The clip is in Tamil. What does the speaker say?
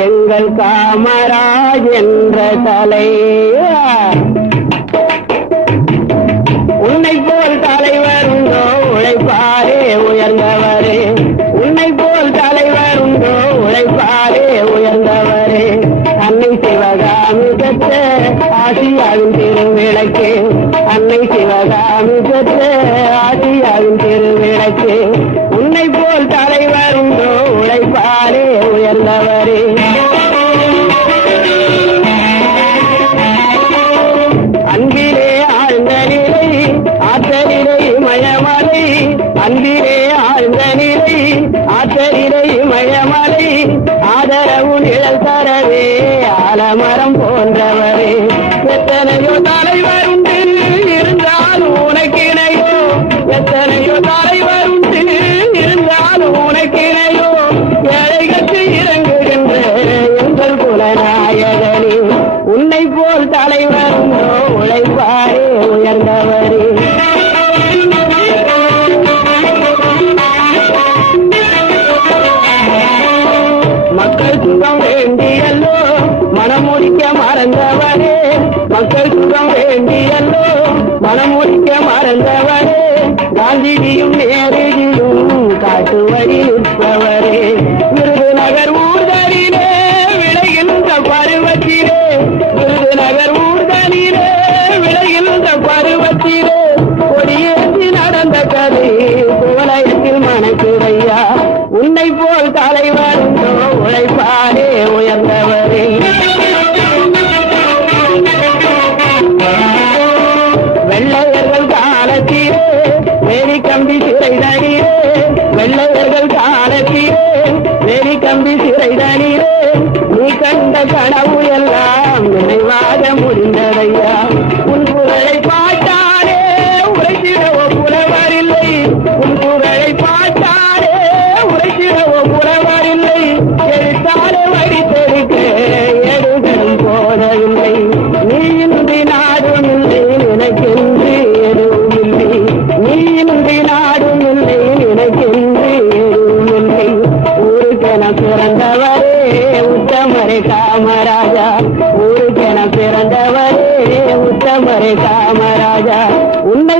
எங்கள் காமராஜ் என்ற தலைவர். உன்னை போல் தலைவர் உண்டோ உழைப்பாரே உயர்ந்தவரே, உன்னை போல் தலைவர் உண்டோ உழைப்பாரே உயர்ந்தவரே. அன்னை சிவகாமி பெற்ற ஆசியாவின் திருவிளக்கு, அன்னை சிவகாமி பெற்ற ஆசியாவின் திருவிளக்கு. உன்னை போல் தலைவர் உண்டோ உழைப்பாரே உயர்ந்தவரே. அன்பிலே ஆழ்ந்த நிலை ஆற்றலிலே மயமலை, அன்பிலே ஆழ்ந்த நிலை ஆற்றலிலே மயமலை. ஆதரவு நிழல் தரவே ஆலமரம் போன்றவரே. எத்தனையோ தலைவர் உண்டு இருந்தாலும் உனக்கிணையோ, எத்தனையோ தலைவர் உண்டு இருந்தாலும் உனக்கிணையோ. ஏழைகளுக்கு இறங்குகின்ற எங்கள் குலநாயகனே, உன்னை போல் தலைவர் உண்டோ உழைப்பாரே உயர்ந்தவரே. மக்கள் சுகம் வேண்டியல்லோ மனம் முடிக்க மறந்தவரே, மக்கள் சுகம் வேண்டியல்லோ மனம் முடிக்க மறந்தவரே. காந்திஜியும் நேருஜியும் காட்டு வழி நிற்பவரே. விருதுநகர் ஊர்தலிலே விளைகின்ற பருவத்திலே, விருதுநகர் ஊர்தலிலே விளைகின்ற பருவத்திலே. கொடியேற்றி நடந்த கதை கோலயத்தில் மனக்கிறையா. உன்னை போல் தலைவர் உண்டோ உழைப்பாரே உயர்ந்தவரே. வெள்ளையர்கள் காலத்திலே வேலி கம்பி சிறைதனிலே, வெள்ளையர்கள் காலத்திலே வேலி கம்பி சிறைதனிலே. நீ கண்ட கனவு எல்லாம் நினைவாக முடிந்ததையா. உன் குரலை பாட்டாரே உரைத்திடவோ புலவரில்லை, உன் குரலை பாட்டாரே உரைத்திடவோ புலவரில்லை. எழுத்தாலே வடித்தெடுக்க எடுகளும் போதவில்லை. நீ இன்றி நாடும் இல்லை நினைக்கின்றி எதுவும் இல்லை, நீ இன்றி நாடும் இல்லை நினைக்கின்றி எதுவும் இல்லை. ஊருக்கென பிறந்தவரே உத்தமரே காமராஜா, ஊருக்கென பிறந்தவரே உத்தமரே காமராஜா. உன்னை